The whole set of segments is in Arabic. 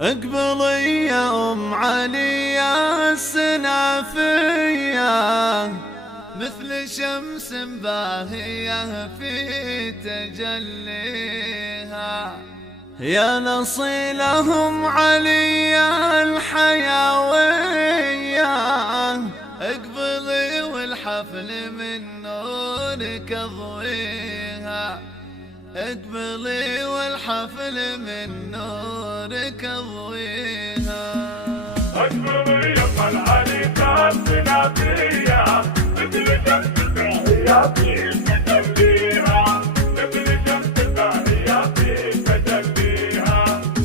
اقبلي يا ام علي يا السنافية، مثل شمس باهية في تجليها. يا نصيلهم علي يا الحيوية، اقبلي والحفل من نورك اضويها. اقبلي والحفل من نورك اضويها. اقبلي يا ام علي السنافية، مثل شمس باهية في تجليها. مثل شمس باهية في تجليها.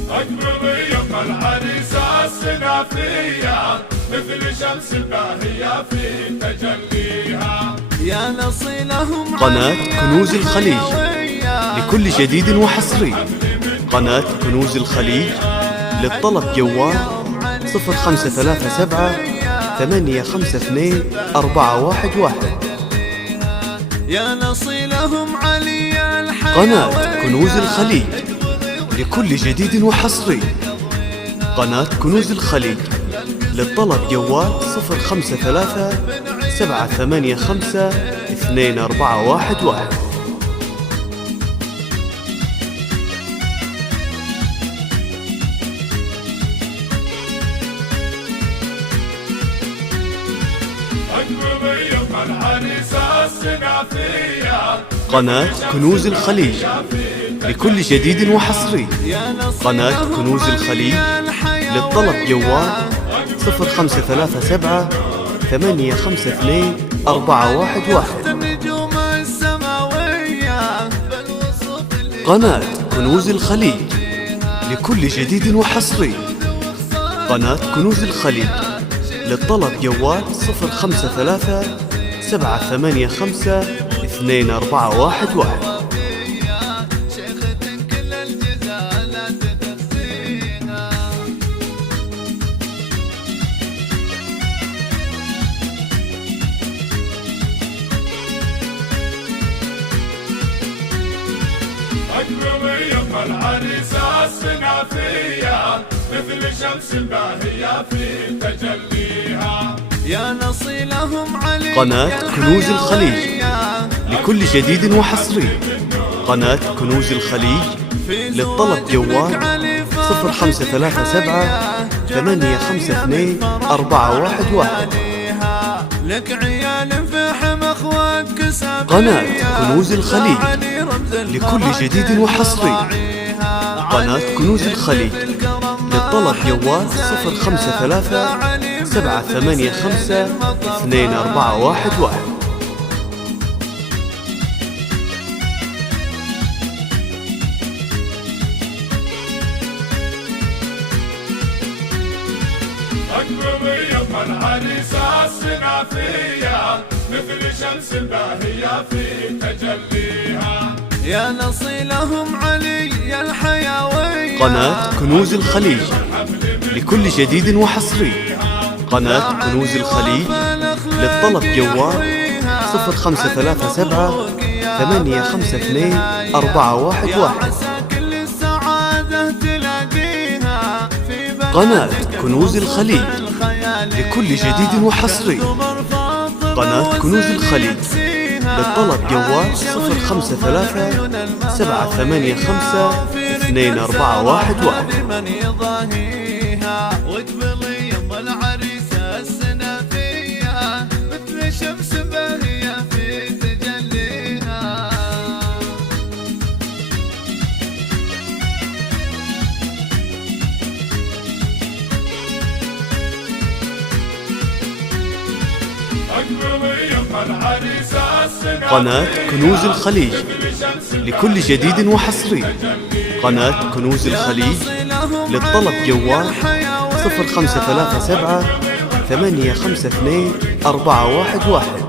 اقبلي يا ام العريس السنافية، مثل شمس باهية في تجليها. يا نصيلهم قناة كنوز الخليج لكل جديد وحصري. قناة كنوز الخليج، للطلب جوال 0537 852 411. يا نصيلهم علي الحيوية. قناة كنوز الخليج لكل جديد وحصري. قناة كنوز الخليج، للطلب جوال 053 785 2411. اقبلي يا ام العريس السنافية، قناة كنوز الخليج لكل جديد وحصري. قناة كنوز الخليج، للطلب جوال 0537 852 411. قناة كنوز الخليج لكل جديد وحصري. قناة كنوز الخليج، للطلب جوال 053 785 2411. اقبلي يا ام العريس السنافية، مثل شمس باهية في تجليها. يا نصيلهم علي قناة كنوز الخليج لكل جديد وحصري. قناة كنوز الخليج، للطلب جوال 0537 852 411. لك عيال فحم اخواتك. قناة كنوز الخليج لكل جديد وحصري. قناة كنوز الخليج، للطلب جوال 053 785 2411. اقبلي يا ام العريس السنافية، مثل شمس باهية في تجليها. يا نصيلهم علي الحيوية. قناة كنوز الخليج لكل جديد وحصري. قناة كنوز الخليج، للطلب جوال 0537 852 411. قناة كنوز الخليج لكل جديد وحصري. قناة كنوز الخليج، للطلب جوال 053 785 2411. واقبلي يم العريس السنافية، مثل شمس باهية في تجليها. اقبلي يا ام العريس السنافية، قناة كنوز الخليج لكل جديد وحصري. قناة كنوز الخليج، للطلب جوال 0537 852 411.